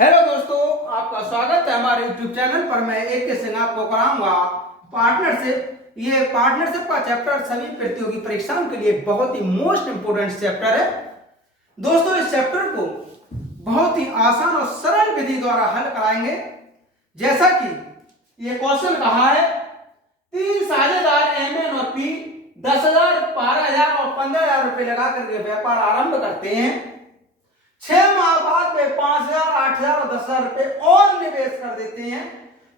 Hello दोस्तों, आपका स्वागत है हमारे YouTube चैनल पर। मैं AK सिंह आपको कराऊंगा पार्टनरशिप। ये पार्टनरशिप का चैप्टर सभी प्रतियोगी परीक्षाओं के लिए बहुत ही मोस्ट इंपोर्टेंट चैप्टर है। दोस्तों, इस चैप्टर को बहुत ही आसान और सरल विधि द्वारा हल कराएंगे। जैसा कि ये क्वेश्चन कहा है, 3 साझेदार MN और P 10,000, 12,000 और 15,000 रुपए लगा करके व्यापार आरंभ करते हैं। 6 माह बाद वे 5,000, 8,000 और 10,000 रुपए और निवेश कर देते हैं।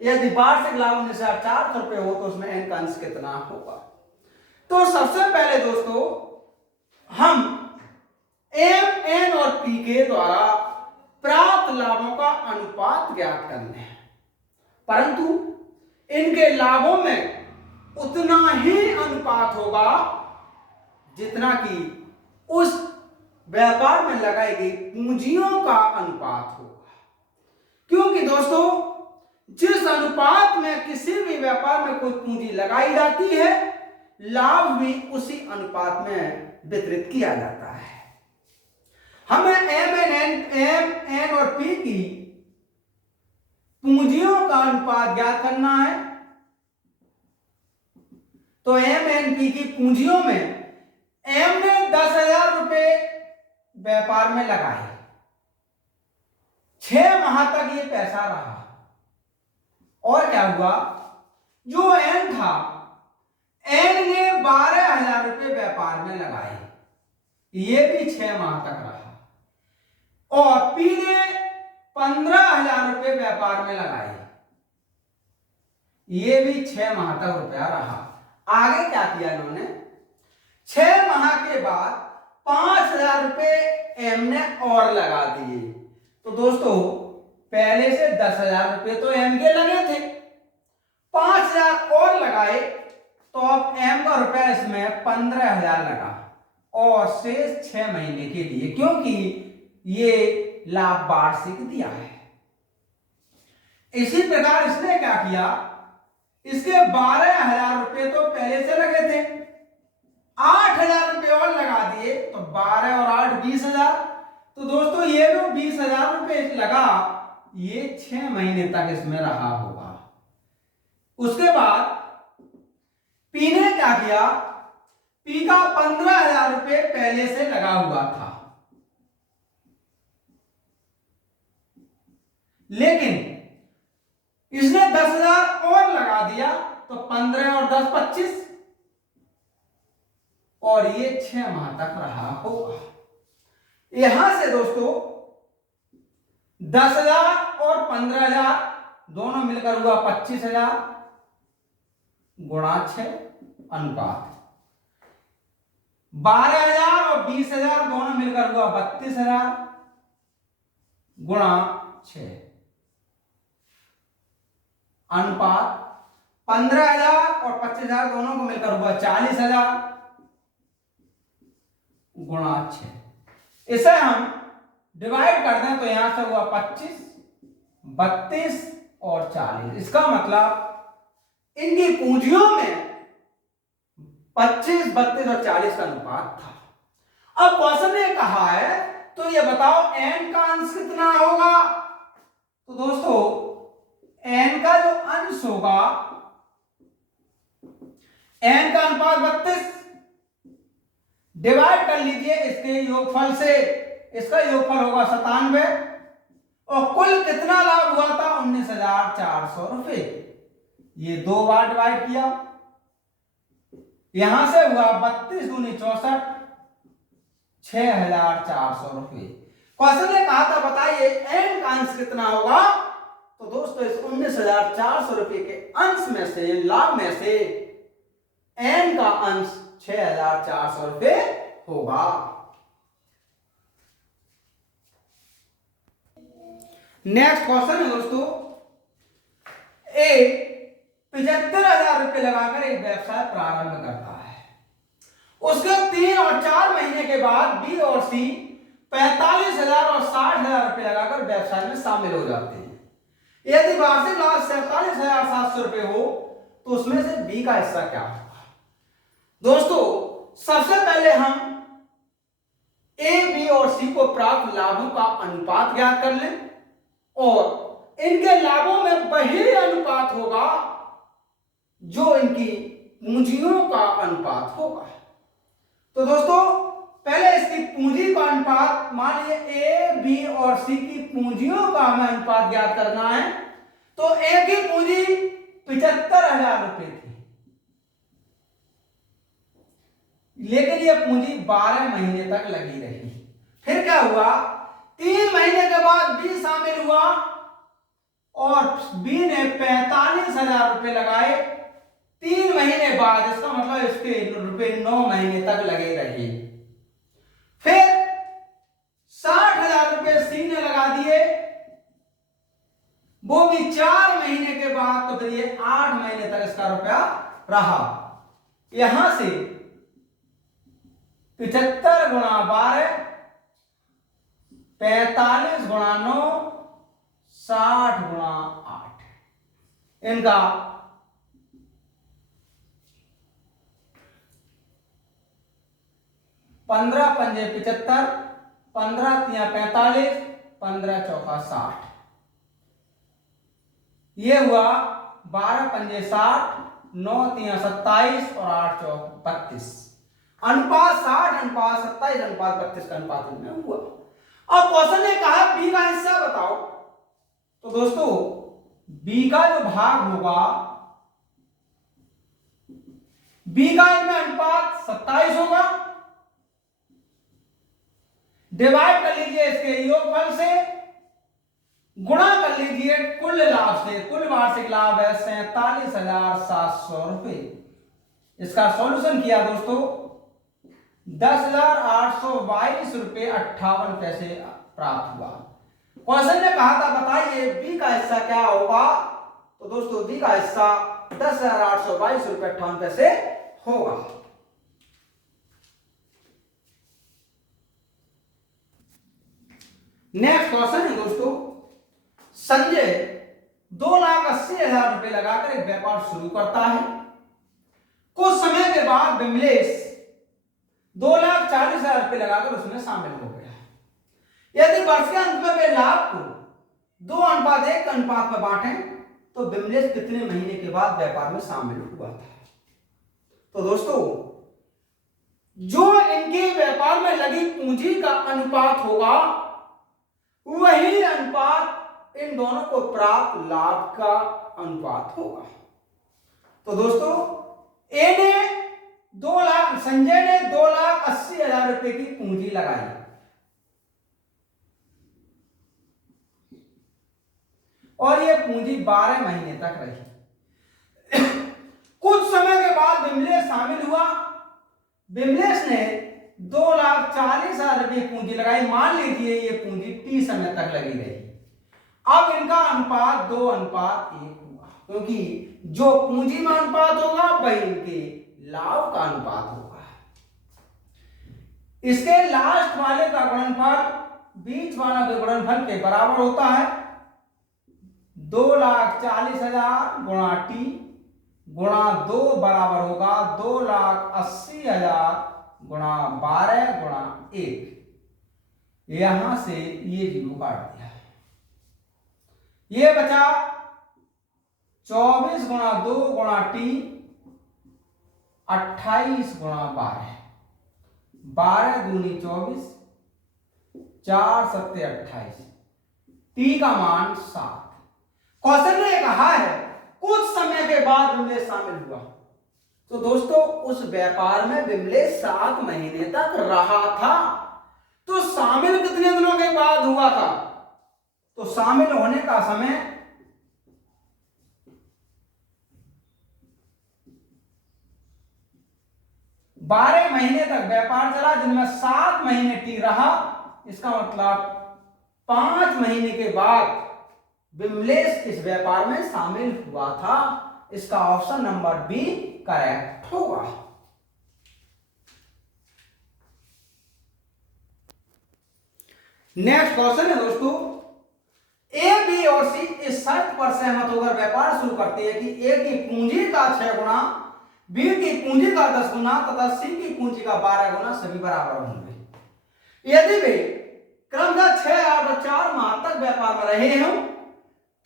यदि वार्षिक लाभ 19,400 रुपए हो तो उसमें n का अंश कितना होगा। तो सबसे पहले दोस्तों हम M, N और P के द्वारा प्राप्त लाभों का अनुपात ज्ञात करने हैं, परंतु इनके लाभों में उतना ही अनुपात होगा जितना कि उस व्यापार में लगाई गई पूंजियों का अनुपात होगा। क्योंकि दोस्तों, जिस अनुपात में किसी भी व्यापार में कोई पूंजी लगाई जाती है, लाभ भी उसी अनुपात में वितरित किया जाता है। हमें M, N और P की पूंजियों का अनुपात ज्ञात करना है। तो M, N, P की पूंजियों में M ने 10,000 रुपए व्यापार में लगाए, 6 माह तक ये पैसा रहा, और क्या हुआ, जो N था, N ने 12,000 रुपए व्यापार में लगाए, ये भी 6 माह तक रहा, और P ने 15,000 रुपए व्यापार में लगाए, ये भी 6 माह तक रुपया रहा। आगे क्या किया इन्होंने, 6 माह के बाद 5,000 रुपए M ने और लगा दिए। तो दोस्तों, पहले से 10,000 रुपए तो M के लगे थे, 5,000 और लगाए, तो अब M का रुपया इसमें 15,000 लगा, और शेष 6 महीने के लिए, क्योंकि ये लाभ वार्षिक दिया है। इसी प्रकार इसने क्या किया, इसके 12,000 रुपए तो पहले से लगे थे, 8,000 रुपए और लगा दिए, तो 12 और 8 20,000। तो दोस्तों, ये जो 20,000 रुपए लगा, ये 6 महीने तक इसमें रहा होगा। उसके बाद P ने क्या किया, P का 15,000 रुपए पहले से लगा हुआ था, लेकिन इसने 10,000 और लगा दिया, तो 15 और 10 25, और ये 6 माह तक रहा होगा। यहां से दोस्तों 10,000 और 15,000 दोनों मिलकर हुआ 25,000 गुणा 6 अनुपात, 12,000 और 20,000 दोनों मिलकर हुआ 32,000 गुणा 6 अनुपात, 15,000 और 25,000 दोनों को मिलकर हुआ 40,000 गुणा 6। इसे हम डिवाइड कर दें तो यहां से हुआ 25, 32 और 40। इसका मतलब इनकी पूंजियों में 25, 32 और 40 का अनुपात था। अब क्वेश्चन ने कहा है, तो ये बताओ N का अंश कितना होगा। तो दोस्तों, N का जो अंश होगा, N का अनुपात 32, डिवाइड कर लीजिए इसके योगफल से, इसका योगफल होगा 97, और कुल कितना लाभ हुआ था, 19,400 रुपए। ये 2 बार डिवाइड किया, यहां से हुआ 32 दूनी 64, 6,400 रुपए। क्वेश्चन ने कहा था बताइए N का अंश कितना होगा। तो दोस्तों, इस 19,400 रुपए के अंश में से, लाभ में से, N का अंश 6,400 रुपए होगा। नेक्स्ट क्वेश्चन है दोस्तों, A 75,000 रुपए लगाकर एक व्यवसाय प्रारंभ करता है। उसके 3 और 4 महीने के बाद B और C 45,000 और 60,000 रुपए लगाकर व्यवसाय में शामिल हो जाते हैं। यदि वार्षिक लाभ 47,700 रुपए हो तो उसमें से B का हिस्सा क्या होगा। दोस्तों, सबसे पहले हम A, B और C को प्राप्त लाभों का अनुपात ज्ञात कर लें। और इनके लाभों में वही अनुपात होगा जो इनकी पूंजियों का अनुपात होगा। तो दोस्तों पहले इसकी पूंजी का अनुपात, मान लीजिए ए, बी और सी की पूंजियों का हमें अनुपात ज्ञात करना है। तो ए की पूंजी 75,000 रुपए थी, लेकिन यह पूंजी 12 महीने तक लगी रही। फिर क्या हुआ, 3 महीने के बाद बी शामिल हुआ और बी ने 45,000 रुपए लगाए। 3 महीने बाद, इसका मतलब इसके रुपए 9 महीने तक लगे रहे। फिर 60,000 रुपए सी ने लगा दिए, वो भी 4 महीने के बाद, तो फिर ये 8 महीने तक इसका रुपया रहा। यहां से 75 गुणा 12, 45 गुणा 9, 60 गुणा 8, इनका 15 पंजे 75, 15 तिया 45, 15 चौका 60, ये हुआ 12 पंजे 60, 9 तिया 27 और 8 चौक 32। अनुपात 60 अनुपात 27 अनुपात 32 का अनुपात में हुआ। अब क्वेश्चन ने कहा बी का हिस्सा बताओ। तो दोस्तों बी का जो भाग होगा, बी का इनमें अनुपात 27 होगा। डिवाइड कर लीजिए इसके योगफल से, गुणा कर लीजिए कुल लाभ से। कुल वार्षिक लाभ है 47,700 रुपए। इसका सॉल्यूशन किया दोस्तों, 10,822 रुपए 58 पैसे प्राप्त हुआ। क्वेश्चन ने कहा था बताइए बी का हिस्सा क्या होगा। तो दोस्तों बी का हिस्सा 10,822 रुपए 58 पैसे होगा। नेक्स्ट क्वेश्चन है दोस्तों, संजय 2,80,000 रुपए लगाकर एक व्यापार शुरू करता है। कुछ समय के बाद विमलेश 2,40,000 रुपए लगाकर उसमें शामिल हो गया। यदि वर्ष के अंत में वे लाभ को 2:1 अनुपात में बांटें तो विमलेश कितने महीने के बाद व्यापार में शामिल हुआ था। तो दोस्तों जो इनके व्यापार में लगी पूंजी का अनुपात होगा, वही अनुपात इन दोनों को प्राप्त लाभ का अनुपात होगा। तो दोस्तों संजय ने 2,80,000 रुपए की पूंजी लगाई और यह पूंजी 12 महीने तक रही। कुछ समय के बाद विमलेश शामिल हुआ। विमलेश ने 2,40,000 रुपए पूंजी लगाई। मान लीजिए ये पूंजी 30 समय तक लगी रही। अब इनका अनुपात 2:1 हुआ, क्योंकि जो पूंजी में अनुपात होगा वही इनके लाभ का अनुपात होगा। इसके लास्ट वाले का गुणनफल बीच वाला के गुणनफल के बराबर होता है। 2,40,000 गुणा टी गुणा 2 बराबर होगा 2,80,000 गुणा 12 गुणा 1। यहां से ये 0 काट दिया, ये बचा 24 गुणा 2 गुणा टी 28 गुणा 12, 12 दूनी 24, 4 सत्ते 28, टी का मान 7। क्वेश्चन ने कहा है कुछ समय के बाद विमलेश शामिल हुआ। तो दोस्तों उस व्यापार में विमलेश 7 महीने तक रहा था। तो शामिल कितने दिनों के बाद हुआ था। तो शामिल होने का समय 12 महीने तक व्यापार चला, जिनमें 7 महीने टी रहा। इसका मतलब 5 महीने के बाद विमलेश इस व्यापार में शामिल हुआ था। इसका ऑप्शन नंबर बी करेक्ट होगा। नेक्स्ट क्वेश्चन है दोस्तों, ए बी और सी इस शर्त पर सहमत होकर व्यापार शुरू करते हैं कि ए की पूंजी का 6 गुना, बी की पूंजी का 10 गुना तथा सी की पूंजी का 12 गुना सभी बराबर होंगे। यदि वे क्रमशः 6, 8 और 4 माह तक व्यापार में रहे हों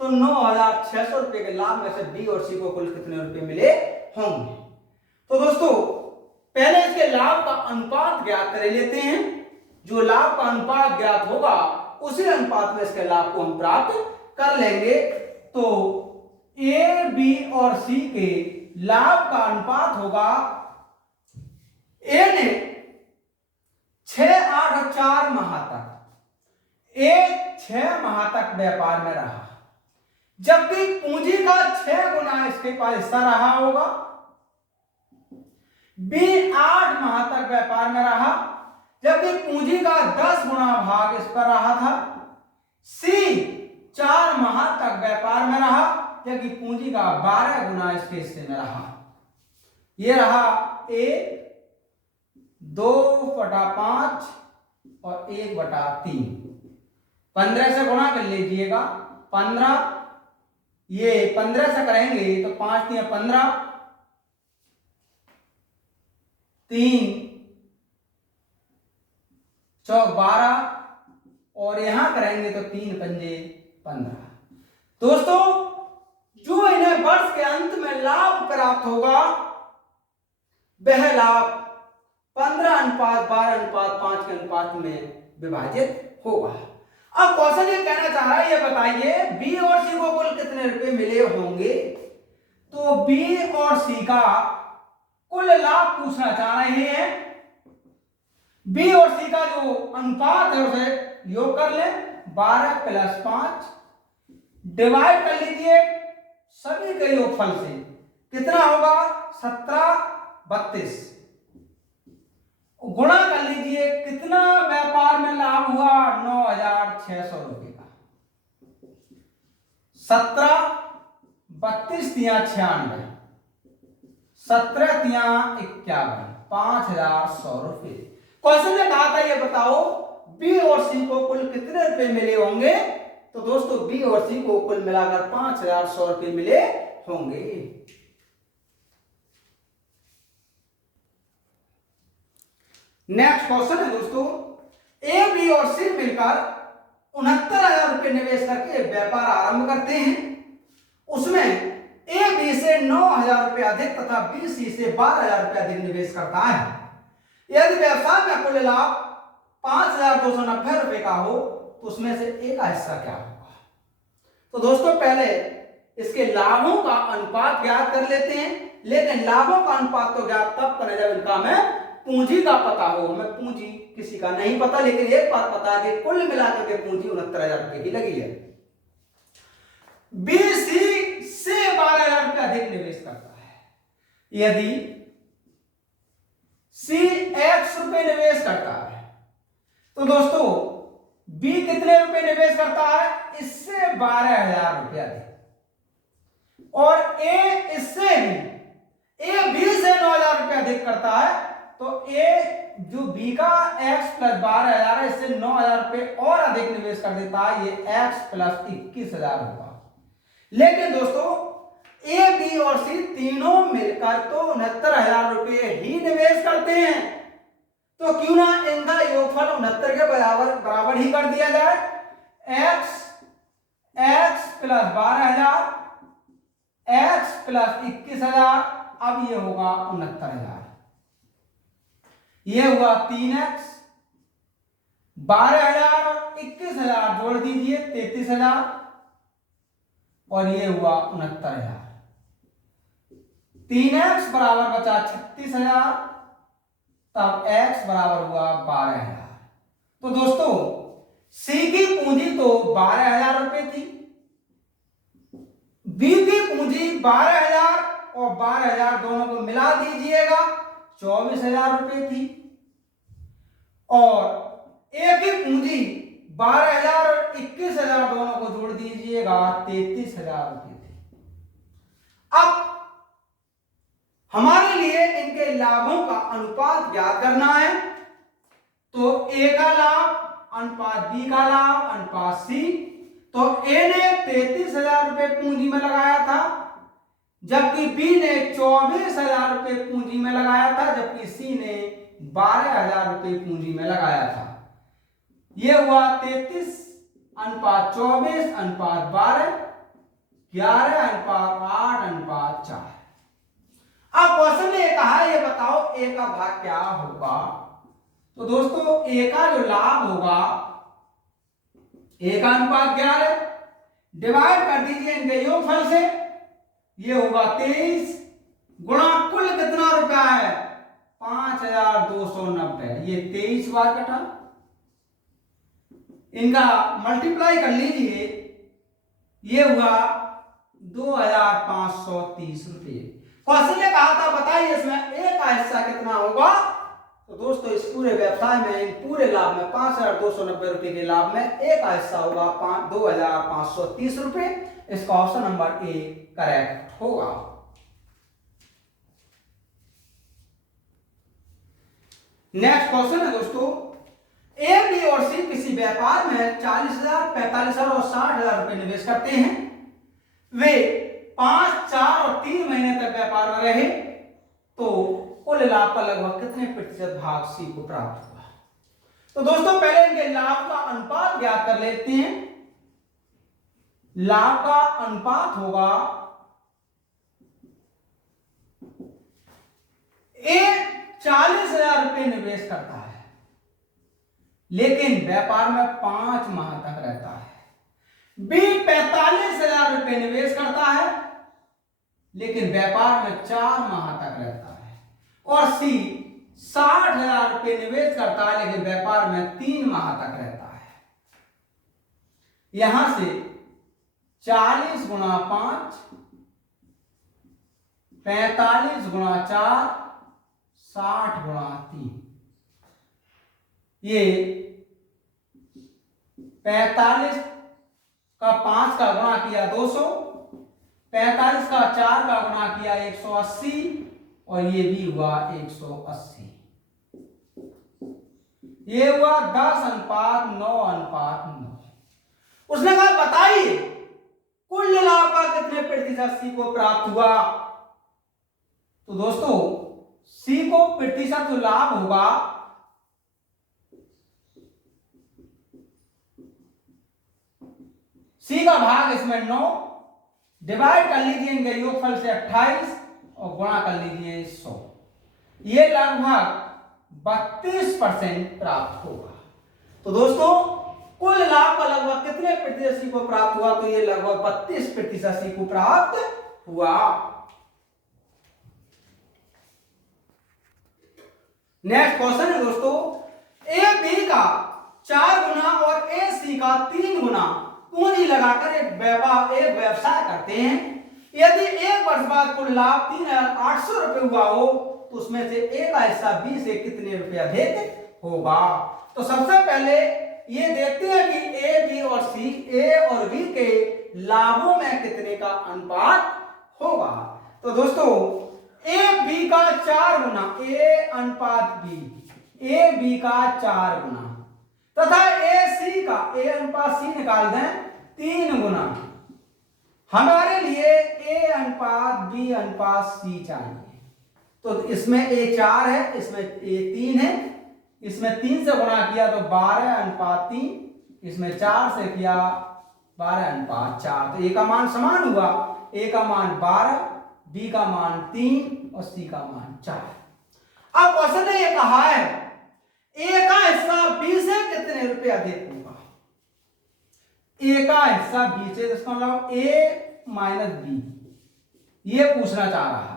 तो 9,600 रुपए के लाभ में से बी और सी को कुल कितने रुपए मिले होंगे। तो दोस्तों पहले इसके लाभ का अनुपात ज्ञात कर लेते हैं। जो लाभ का अनुपात ज्ञात होगा उसी अनुपात में इसके लाभ को हम प्राप्त कर लेंगे। तो ए, बी और सी के लाभ का अनुपात होगा, ए ने 6, 8 और 4 माह तक, ए 6 माह तक व्यापार में रहा, जबकि पूंजी का 6 गुना इसके पास हिस्सा रहा होगा। बी 8 माह तक व्यापार में रहा, जबकि पूंजी का 10 गुना भाग इस पर रहा था। सी 4 माह तक व्यापार में रहा, जबकि पूंजी का 12 गुना इसके हिस्से में रहा। यह रहा ए 2/5 और 1/3। 15 से गुणा कर लीजिएगा, 15, ये 15 से करेंगे तो 5 3 15, 3 चौक 12 और यहां करेंगे तो 3 पंजे 15। दोस्तों जो इन्हें वर्ष के अंत में लाभ प्राप्त होगा वह लाभ 15:12:5 के अनुपात में विभाजित होगा। अब क्वेश्चन ये कहना चाह रहा है, ये बताइए बी और सी को कुल कितने रुपए मिले होंगे। तो बी और सी का कुल लाभ पूछना चाह रहे हैं। बी और सी का जो अनुपात है उसे योग कर ले, 12 + 5 डिवाइड कर लीजिए सभी के योगफल से, कितना होगा 17/32, गुणा कर लीजिए कितना व्यापार में लाभ हुआ 9,600 रुपए का। 17/32 × 96, 17 × 51, 5,100 रुपए। क्वेश्चन ने कहा था ये बताओ बी और सी को कुल कितने रुपए मिले होंगे। तो दोस्तों बी और सी को कुल मिलाकर 5,100 रुपए मिले होंगे। नेक्स्ट क्वेश्चन है दोस्तों, ए, बी और सी मिलकर 69,000 रुपए निवेश करके व्यापार आरंभ करते हैं। उसमें ए बी से 9,000 रुपए अधिक तथा बी सी से 12,000 रुपए अधिक निवेश करता है। यदि व्यवसाय में कुल लाभ 5,290 रुपए का हो तो उसमें से ए का हिस्सा क्या होगा। तो दोस्तों पहले इसके लाभों का अनुपात ज्ञात कर लेते हैं, लेकिन लाभों का अनुपात तो ज्ञात तब करें जब इनका हमें पूंजी का पता हो। हमें पूंजी किसी का नहीं पता, लेकिन एक बात पता है कि कुल मिलाकर के पूंजी 69,000 रुपए की लगी है। बी सी से 12,000 रुपए अधिक निवेश करता है। यदि सी X रुपए निवेश करता है तो दोस्तों बी कितने रुपए निवेश करता है, इससे 12,000 रुपए अधिक, और ए इससे भी, ए बी से 9,000 रुपए अधिक करता है। तो ए जो बी का X + 12,000 है, इससे 9,000 रुपए और अधिक निवेश कर देता है, ये X + 21,000 होगा। लेकिन दोस्तों ए, बी और सी तीनों मिलकर तो 69,000 रुपए ही निवेश करते हैं। तो क्यों ना इनका योगफल 69 के बराबर ही कर दिया जाए। X + 12,000 X + 21,000, अब ये होगा 69,000। ये हुआ 3x, 12,000 और 21,000 जोड़ दीजिए 33,000, और ये हुआ 69,000। 3x बराबर बचा 36,000, तब x बराबर हुआ 12,000। तो दोस्तों सी की पूंजी तो 12,000 रुपए थी, बी की पूंजी 12,000 और 12,000 दोनों को मिला दीजिएगा 24,000 रुपए थी, और ए की पूंजी 12,000 और 21,000 दोनों को जोड़ दीजिएगा 33,000 रुपए थी। अब हमारे लिए इनके लाभों का अनुपात ज्ञात करना है। तो ए का लाभ अनुपात बी का लाभ अनुपात सी। तो ए ने 33,000 रुपए पूंजी में लगाया था, जबकि बी ने 24,000 रुपए पूंजी में लगाया था, जबकि सी ने 12,000 रुपए पूंजी में लगाया था। ये हुआ 33:24:12, 11:8:4। अब क्वेश्चन ने कहा ये बताओ ए का भाग क्या होगा। तो दोस्तों ए का जो लाभ होगा, ए का अनुपात 11, डिवाइड कर दीजिए इनके योगफल से, ये होगा 23 गुणा कुल कितना रुपया है 5290, ये 23 बार कटा, इनका मल्टीप्लाई कर लीजिए, ये हुआ 2530 रुपये। क्वेश्चन ने कहा था बताइए इसमें ए का हिस्सा कितना होगा। तो दोस्तों इस पूरे व्यवसाय में, इन पूरे लाभ में 5290 रुपए के लाभ में ए का हिस्सा होगा 2530 रुपए। इसका ऑप्शन नंबर ए करेक्ट होगा। नेक्स्ट क्वेश्चन है दोस्तों, ए, बी और सी किसी व्यापार में 40,000, 45,000 और 60,000 रुपए निवेश करते हैं। वे 5, 4 और 3 महीने तक व्यापार में रहे तो कुल लाभ का लगभग कितने प्रतिशत भाग सी को प्राप्त हुआ। तो दोस्तों पहले इनके लाभ का अनुपात ज्ञात कर लेते हैं। लाभ का अनुपात होगा, ए 40,000 रुपए निवेश करता है लेकिन व्यापार में 5 माह तक रहता है। बी 45,000 रुपए निवेश करता है लेकिन व्यापार में 4 माह तक रहता है। और सी 60,000 रुपए निवेश करता है लेकिन व्यापार में 3 माह तक रहता है। यहां से 40 गुणा 5, 45 गुणा 4, 60 गुणा 3, ये 45 का 5 का गुणा किया 200, 45 का 4 का गुणा किया 180 और ये भी हुआ 180। ये हुआ 10:9:9। उसने कहा बताइए कुल लाभ का कितने प्रतिशत सी को प्राप्त हुआ। तो दोस्तों सी को प्रतिशत जो लाभ होगा, सी का भाग इसमें 9, डिवाइड कर लीजिए इनके योगफल से 28 और गुणा कर लीजिए 100, ये लगभग 32% प्राप्त होगा। तो दोस्तों कुल लाभ का लगभग कितने प्रतिशत सी को प्राप्त हुआ। तो ये लगभग 32% सी को प्राप्त हुआ। नेक्स्ट क्वेश्चन है दोस्तों, ए बी का 4 गुना और ए सी का 3 गुना पूंजी लगाकर एक व्यवसाय करते हैं। यदि 1 वर्ष बाद कुल लाभ 3,800 रुपए हुआ हो तो उसमें से ए का हिस्सा बी से कितने रुपए अधिक होगा। तो सबसे पहले ये देखते हैं कि ए बी और सी, ए और बी के लाभों में कितने का अनुपात होगा। तो दोस्तों ए बी का 4 गुना, ए अनुपात बी, ए बी का 4 गुना तथा ए सी का, ए अनुपात सी निकाल दें 3 गुना। हमारे लिए ए अनुपात बी अनुपात सी चाहिए। तो इसमें ए 4 है, इसमें ए 3 है, इसमें 3 से गुणा किया तो 12:3, इसमें 4 से किया 12:4। तो ए का मान समान हुआ, ए का मान 12, बी का मान 3 और सी का मान 4। अब क्वेश्चन ने ये कहा है ए का हिस्सा बी से कितने रुपए अधिक होगा। ए का हिस्सा बी से, इसका मतलब ए माइनस बी, ये पूछना चाह रहा है।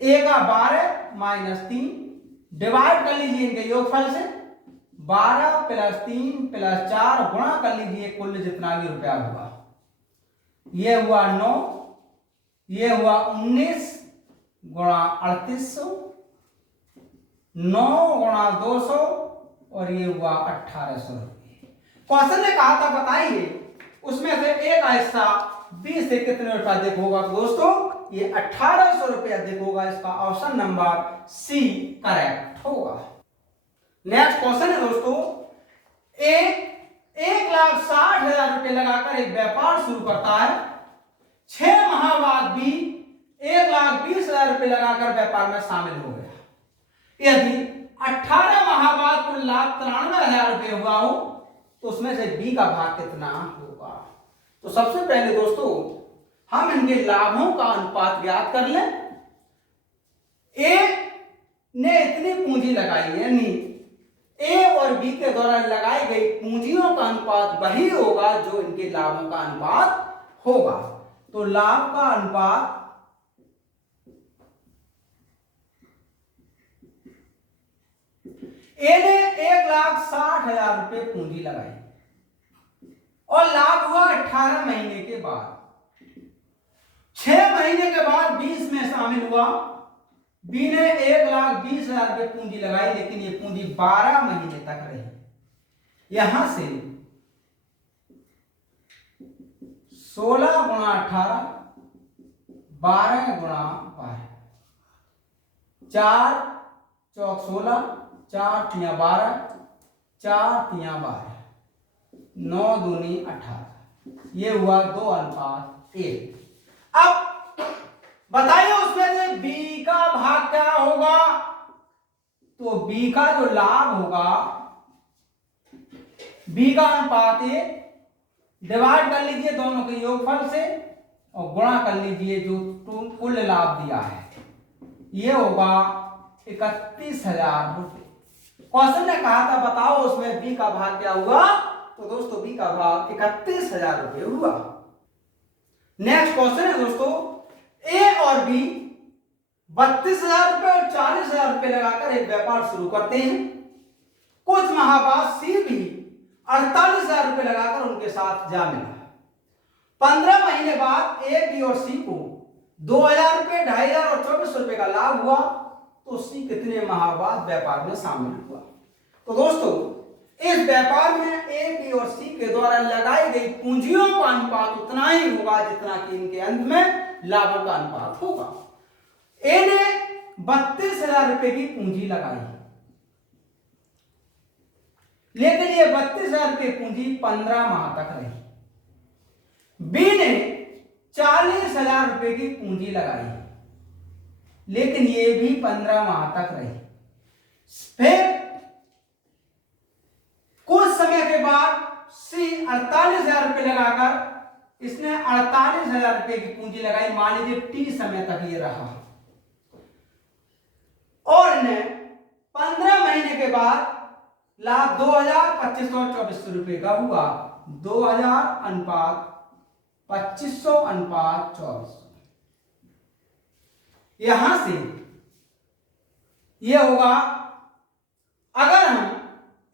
ए का 12 माइनस 3, डिवाइड कर लीजिए इनके योगफल से, 12 प्लस 3 प्लस 4 गुणा कर लीजिए कुल जितना भी रुपया हुआ। ये हुआ 9, ये हुआ 19 गुणा 3800, 9 गुणा 200 और ये हुआ 1800 रुपये। क्वेश्चन ने कहा था बताइए उसमें से ए का हिस्सा बी से कितने रुपए अधिक होगा। तो दोस्तों ये 1800 रुपये अधिक होगा। इसका ऑप्शन नंबर सी करेक्ट होगा। नेक्स्ट क्वेश्चन है दोस्तों, ए 1,60,000 रुपये लगाकर एक व्यापार शुरू करता है। 6 माह बाद बी 1,20,000 रुपये लगाकर व्यापार में शामिल हो गया। यदि 18 माह बाद कुल लाभ 93,000 रुपये हुआ हो तो उसमें से बी का भाग कितना होगा। तो सबसे पहले दोस्तों हम इनके लाभों का अनुपात ज्ञात कर लें। ए ने इतनी पूंजी लगाई है, यानी ए और बी के द्वारा लगाई गई पूंजियों का अनुपात वही होगा जो इनके लाभों का अनुपात होगा। तो लाभ का अनुपात ए ने 1,60,000 रुपए पूंजी लगाई और लाभ हुआ 18 महीने के बाद। 6 महीने के बाद 20 में शामिल हुआ। बी ने 1,20,000 रुपए पूंजी लगाई, लेकिन ये पूंजी 12 महीने तक रही। यहां से 16 गुणा 18, 12 गुणा 12, 4 चौक 16, 4 तिया 12, 4 तिया 12, 9 दूनी 18। ये हुआ 2:1। अब बताइए उसमें से बी का भाग क्या होगा। तो बी का जो लाभ होगा, बी का अनुपात डिवाइड कर लीजिए दोनों के योगफल से और गुणा कर लीजिए जो कुल लाभ दिया है, ये होगा 31,000 रुपए। क्वेश्चन ने कहा था बताओ उसमें बी का भाग क्या हुआ। तो दोस्तों बी का भाग 31,000 रुपए हुआ। नेक्स्ट क्वेश्चन है दोस्तों, ए और बी 32,000 रुपए और 40,000 रुपए लगाकर एक व्यापार शुरू करते हैं। कुछ माह बाद सी भी 48,000 रुपए लगाकर उनके साथ जा मिला। 15 महीने बाद ए, बी और सी को 2,000 रुपए, 2,500 और 2400 रुपए का लाभ हुआ। तो सी कितने माह बाद व्यापार में शामिल हुआ। तो दोस्तों इस व्यापार में ए, बी और सी के द्वारा लगाई गई पूंजियों का अनुपात उतना ही होगा जितना कि इनके अंत में लाभों का अनुपात होगा। ए ने 32,000 रुपए की पूंजी लगाई, लेकिन ये 32,000 रुपए पूंजी 15 माह तक रही। बी ने 40,000 रुपए की पूंजी लगाई, लेकिन ये भी 15 माह तक रही। फिर कुछ समय के बाद सी 48,000 रुपए लगाकर इसने 48,000 रुपए की पूंजी लगाई। मान लीजिए टी समय तक ये रहा और इन्हें 15 महीने के बाद लाभ 2,2500 और 2400 रुपए का हुआ। 2,000 अनुपात 2500 अनुपात 2400। यहां से यह होगा, अगर हम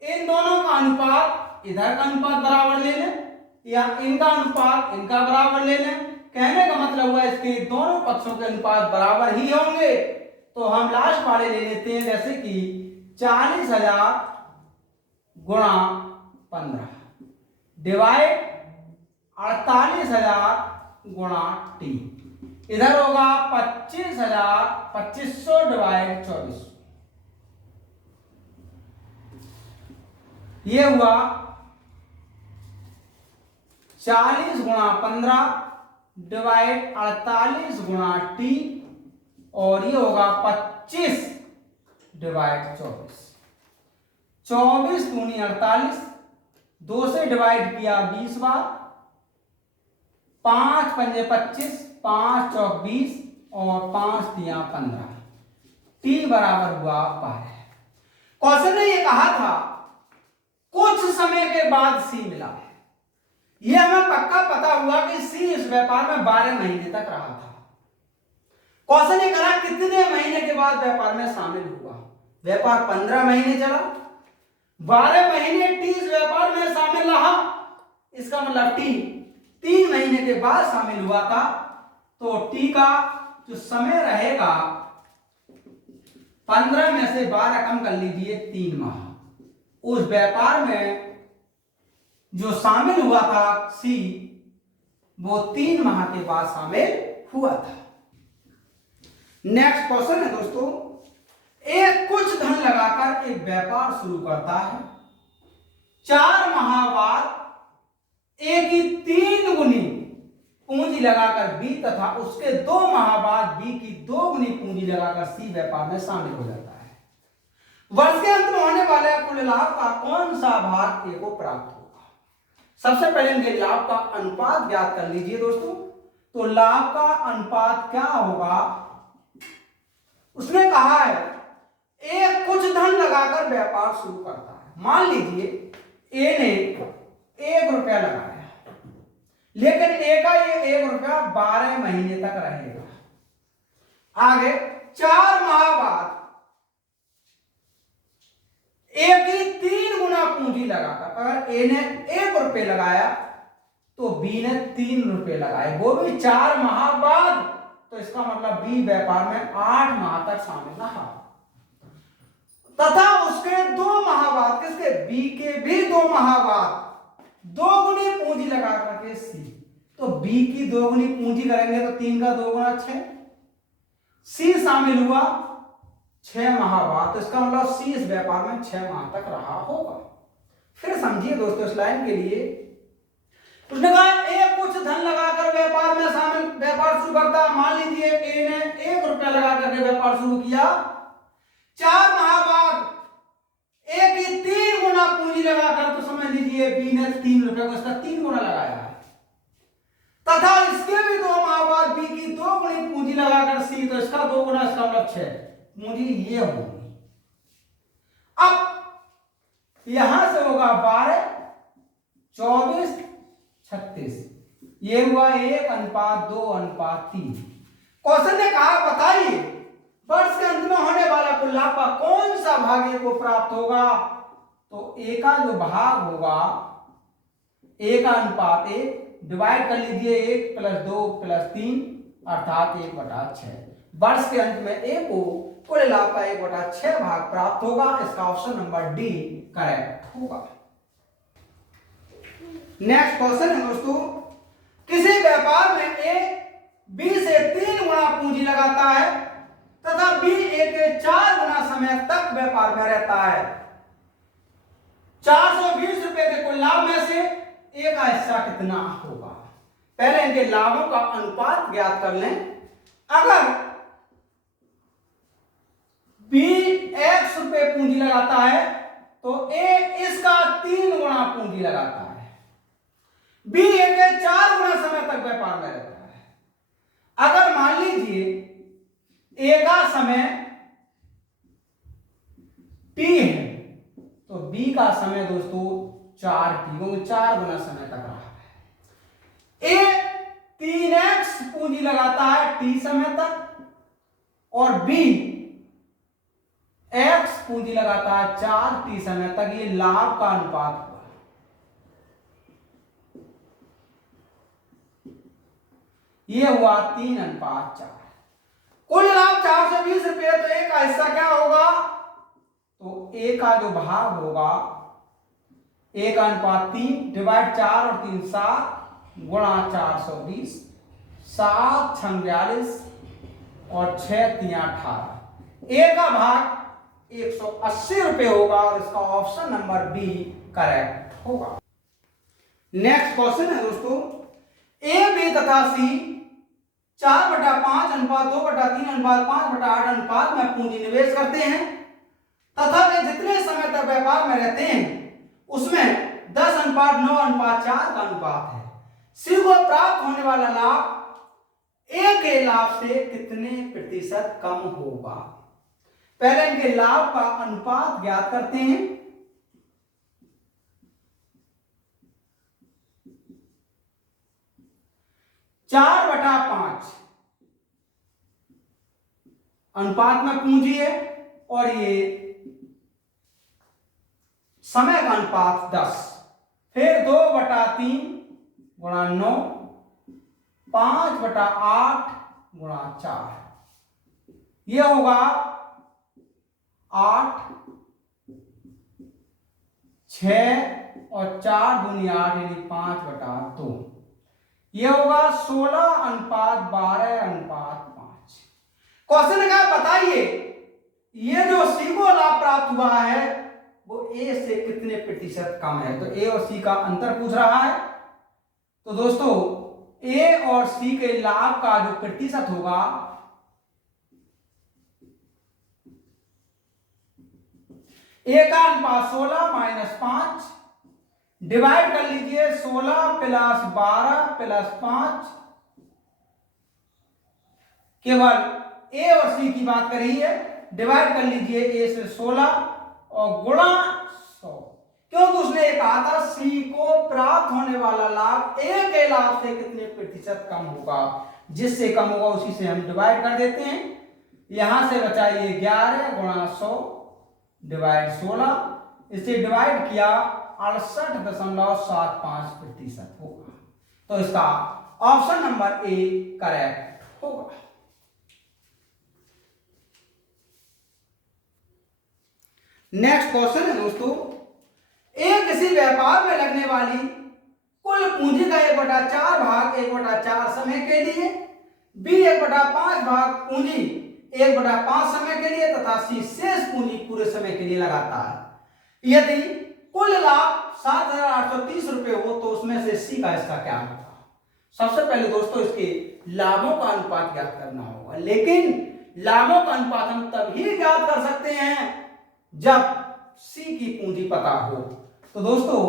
इन दोनों का अनुपात, इधर का अनुपात बराबर ले लें या इनका अनुपात इनका बराबर ले लें, कहने का मतलब हुआ इसके दोनों पक्षों के अनुपात बराबर ही होंगे। तो हम लास्ट वाले ले लेते हैं, जैसे कि 40,000 गुणा 15 डिवाइड 48,000 गुणा टी। इधर होगा 25,000, 2500 डिवाइड 2400। ये हुआ 40 गुणा 15 डिवाइड 48 गुणा टी, और ये होगा 25 डिवाइड 24। 24 दूनी 48, 2 से डिवाइड किया 20 बार, 5 पंजे 25, 5 चौक 20 और 5 तिया 15। टी बराबर हुआ 12। क्वेश्चन ने ये कहा था कुछ समय के बाद सी मिला। यह हमें पक्का पता हुआ कि सी इस व्यापार में 12 महीने तक रहा था। क्वेश्चन ये कहा कितने महीने के बाद व्यापार में शामिल हुआ। व्यापार 15 महीने चला, 12 महीने टी इस व्यापार में शामिल रहा। इसका मतलब टी 3 महीने के बाद शामिल हुआ था। तो टी का जो समय रहेगा 15 में से 12 कम कर लीजिए, 3 माह। उस व्यापार में जो शामिल हुआ था सी, वो 3 माह के बाद शामिल हुआ था। नेक्स्ट क्वेश्चन है दोस्तों, एक कुछ धन लगाकर एक व्यापार शुरू करता है। 4 माह बाद ए की 3 गुनी पूंजी लगाकर बी तथा उसके 2 माह बाद बी की 2 गुनी पूंजी लगाकर सी व्यापार में शामिल हो जाता है। वर्ष के अंत में होने वाले कुल लाभ का कौन सा भाग ए को प्राप्त होगा? सबसे पहले इनके लाभ का अनुपात ज्ञात कर लीजिए दोस्तों। तो लाभ का अनुपात क्या होगा? उसने कहा है एक कुछ धन लगाकर व्यापार शुरू करता है। मान लीजिए ए ने 1 रुपया लगाया, लेकिन ए का ये 1 रुपया 12 महीने तक रहेगा। आगे 4 माह बाद ए की 3 गुना पूंजी लगाकर, अगर ए ने 1 रुपये लगाया तो बी ने 3 रुपये लगाए, वो भी 4 माह बाद। तो इसका मतलब बी व्यापार में 8 माह तक शामिल रहा, तथा उसके 2 माह बाद, किसके? बी के भी 2 माह बाद 2 गुनी पूंजी लगा करके सी। तो बी की 2 गुनी पूंजी करेंगे तो 3 का 2 गुना 6। सी शामिल हुआ 6 माह बाद, तो इसका मतलब सी इस व्यापार में 6 माह तक रहा होगा। फिर समझिए दोस्तों इस लाइन के लिए, उसने कहा एक कुछ धन लगाकर व्यापार में शामिल व्यापार शुरू करता है। मान लीजिए ए ने 1 रुपया लगा करके व्यापार शुरू किया, 4 माह बाद ए की 3 गुना पूंजी लगाकर, तो समझ लीजिए बी ने 3 रुपये को इसका 3 गुना लगाया है, तथा इसके भी 2 माह बाद बी की 2 गुनी पूंजी लगाकर सी, तो इसका 2 गुना, इसका मतलब 6 पूंजी ये होगी। अब यहां से होगा 12, 24, 36, ये हुआ 1:2:3। क्वेश्चन ने कहा बताइए वर्ष के अंत में होने वाला कुल लाभ का कौन सा भाग ए को प्राप्त होगा? तो ए का जो भाग होगा, ए का अनुपात 1 डिवाइड कर लीजिए 1 + 2 + 3 अर्थात 1/6। वर्ष के अंत में ए को कुल लाभ का 1/6 भाग प्राप्त होगा। इसका ऑप्शन नंबर डी करेक्ट होगा। नेक्स्ट क्वेश्चन है दोस्तों, किसी व्यापार में ए बी से 3 गुना पूंजी लगाता है तथा बी ए के 4 गुना समय तक व्यापार में रहता है। 420 रुपए के कुल लाभ में से ए का हिस्सा कितना होगा? पहले इनके लाभों का अनुपात ज्ञात कर लें। अगर बी x रुपए पूंजी लगाता है तो ए इसका 3 गुना पूंजी लगाता है। बी ए के 4 गुना समय तक व्यापार में रहता है। अगर मान लीजिए ए का समय टी है तो बी का समय दोस्तों 4t, क्योंकि 4 गुना समय तक रहा है। ए 3x पूंजी लगाता है टी समय तक और बी x पूंजी लगाता है 4t समय तक। ये लाभ का अनुपात हुआ। ये हुआ 3:4। कुल लाभ 420 रुपये, तो ए का हिस्सा क्या होगा? तो ए का जो भाग होगा, ए का अनुपात 3 डिवाइड 4 और 3 7 गुणा 420, 7 6 42 और 6 3 18। ए का भाग 180 रुपये होगा और इसका ऑप्शन नंबर बी करेक्ट होगा। नेक्स्ट क्वेश्चन है दोस्तों, ए बी तथा सी 4/5 अनुपात 2/3 अनुपात 5/8 अनुपात में पूंजी निवेश करते हैं तथा वे जितने समय तक व्यापार में रहते हैं उसमें 10:9:4 का अनुपात है। सी को प्राप्त होने वाला लाभ ए के लाभ से कितने प्रतिशत कम होगा? पहले इनके लाभ का अनुपात ज्ञात करते हैं। चार बटा 5 अनुपात में पूंजी है और ये समय का अनुपात 10, फिर 2/3 गुणा 9, 5/8 गुणा 4, ये होगा 8, 6 और 4 दूनी 8 यानी 5/2, ये होगा 16:12:5। क्वेश्चन का बताइए ये जो सी को लाभ प्राप्त हुआ है वो ए से कितने प्रतिशत कम है? तो ए और सी का अंतर पूछ रहा है। तो दोस्तों ए और सी के लाभ का जो प्रतिशत होगा ए का अनुपात 16 माइनस 5, डिवाइड कर लीजिए 16 प्लस 12 प्लस 5, केवल ए और सी की बात कर रही है, डिवाइड कर लीजिए ए से 16 और गुणा 100, क्योंकि उसने ये कहा था सी को प्राप्त होने वाला लाभ ए के लाभ से कितने प्रतिशत कम होगा, जिससे कम होगा उसी से हम डिवाइड कर देते हैं। यहां से बचा ये 11 गुणा 100 डिवाइड 16, इसे डिवाइड किया 68.75% होगा। तो इसका ऑप्शन नंबर ए करेक्ट होगा। नेक्स्ट क्वेश्चन है दोस्तों, ए किसी व्यापार में लगने वाली कुल पूंजी का 1/4 भाग 1/4 समय के लिए, बी 1/5 भाग पूंजी 1/5 समय के लिए तथा सी शेष पूंजी पूरे समय के लिए लगाता है। यदि कुल लाभ 7,830 रुपए हो तो उसमें से सी का हिस्सा क्या होगा? सबसे पहले दोस्तों इसके लाभों का अनुपात ज्ञात करना होगा, लेकिन लाभों का अनुपात हम तभी ज्ञात कर सकते हैं जब सी की पूंजी पता हो। तो दोस्तों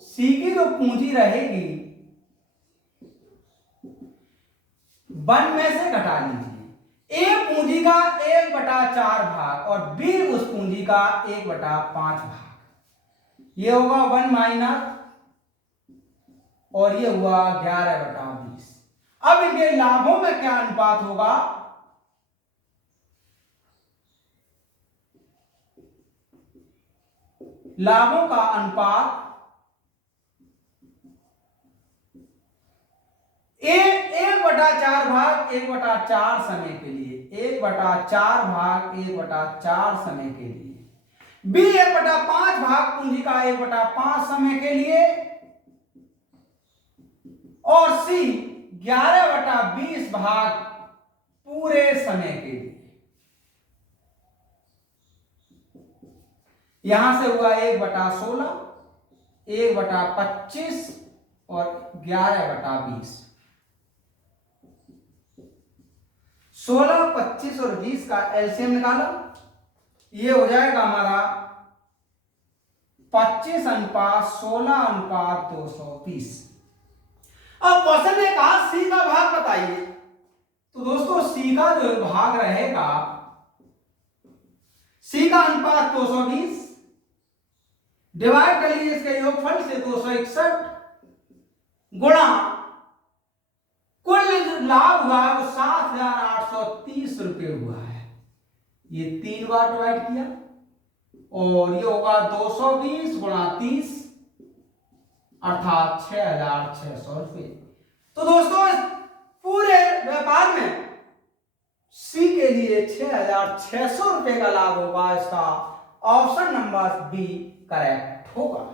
सी की जो पूंजी रहेगी 1 में से घटा लीजिए, ए पूंजी का 1/4 भाग और बी उस पूंजी का 1/5 भाग, ये होगा 1 माइनस और ये हुआ 11/20। अब इनके लाभों में क्या अनुपात होगा? लाभों का अनुपात 1/4 भाग 1/4 समय के लिए, 1/4 भाग 1/4 समय के लिए, बी 1/5 भाग पूंजी का 1/5 समय के लिए, और सी 11/20 भाग पूरे समय के लिए। यहां से हुआ 1/16, 1/25 और 11/20। 16, 25 और 20 का एलसीएम निकाला, ये हो जाएगा हमारा 25:16:230। अब क्वेश्चन ने कहा सी का भाग बताइए, तो दोस्तों सी का जो भाग रहेगा, सी का अनुपात 220, डिवाइड कर लीजिए इसके योगफल से 261 गुणा कुल लाभ हुआ वो 7,830 रुपये हुआ है। ये 3 बार डिवाइड किया और ये होगा 220 गुणा 30 अर्थात 6,600 रुपये। तो दोस्तों पूरे व्यापार में सी के लिए 6,600 रुपये का लाभ होगा। इसका ऑप्शन नंबर बी करेक्ट होगा।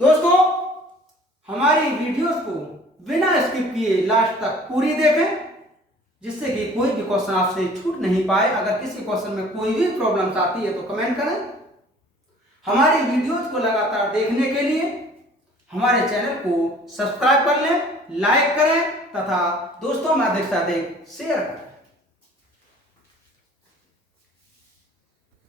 दोस्तों हमारी वीडियोस को बिना स्किप किए लास्ट तक पूरी देखें, जिससे कि कोई भी क्वेश्चन आपसे छूट नहीं पाए। अगर किसी क्वेश्चन में कोई भी प्रॉब्लम्स आती है तो कमेंट करें। हमारी वीडियोस को लगातार देखने के लिए हमारे चैनल को सब्सक्राइब कर लें, लाइक करें तथा दोस्तों में अधिक से अधिक शेयर करें।